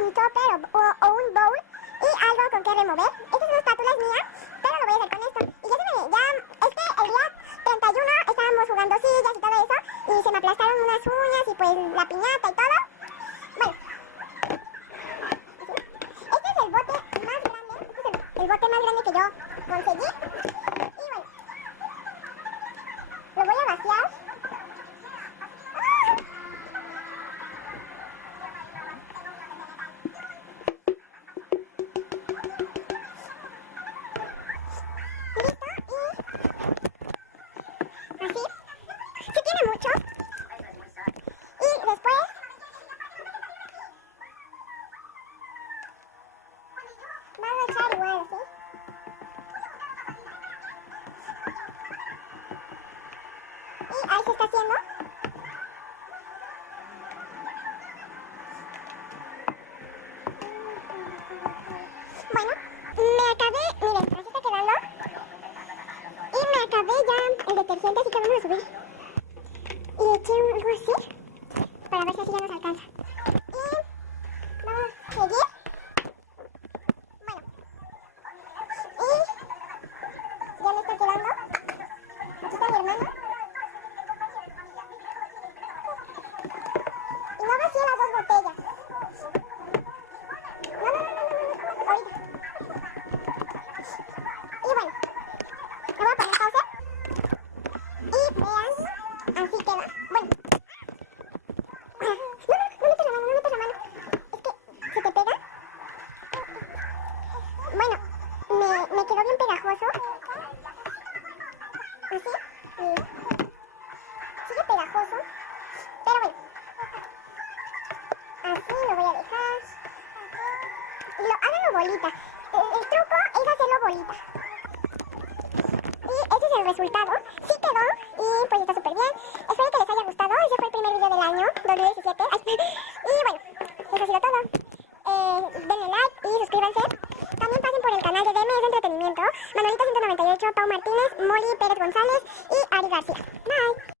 un topper o un bowl y algo con que remover. Esta es una espátula, es mía, pero lo voy a hacer con esto. Y es que el día 31 estábamos jugando sillas y todo eso, y se me aplastaron unas uñas y pues la piñata y todo. Bueno, este es el bote más grande, este es el bote más grande que yo conseguí. Y bueno, lo voy a vaciar. Listo, y así. Sí tiene mucho. Y después vamos a echar igual, ¿sí? Y ahí se está haciendo. Bueno, me acabé, miren, así está quedando. Y me acabé ya el detergente, así que vamos a subir. Y eché algo así, para ver si así ya nos alcanza. Y vamos a seguir. Bueno, y ya me está quedando. Aquí está mi hermano. Y no vacié las dos botellas. No, ahorita. Y bueno, le voy a poner pausa. Y vean, así queda. Bueno. No metas la mano, no metas la mano. Es que se te pega. Bueno, me quedó bien pegajoso. Así. Y sigue pegajoso. Pero bueno. Así lo voy a dejar. Háganlo bolita. El truco es hacerlo bolita. Y ese es el resultado. Sí quedó y pues está súper bien. Espero que les haya gustado. Ese fue el primer video del año 2017. Y bueno, eso ha sido todo. Denle like y suscríbanse. También pasen por el canal de DM de Entretenimiento. Manolita 198, Pau Martínez, Molly Pérez González y Ari García. Bye.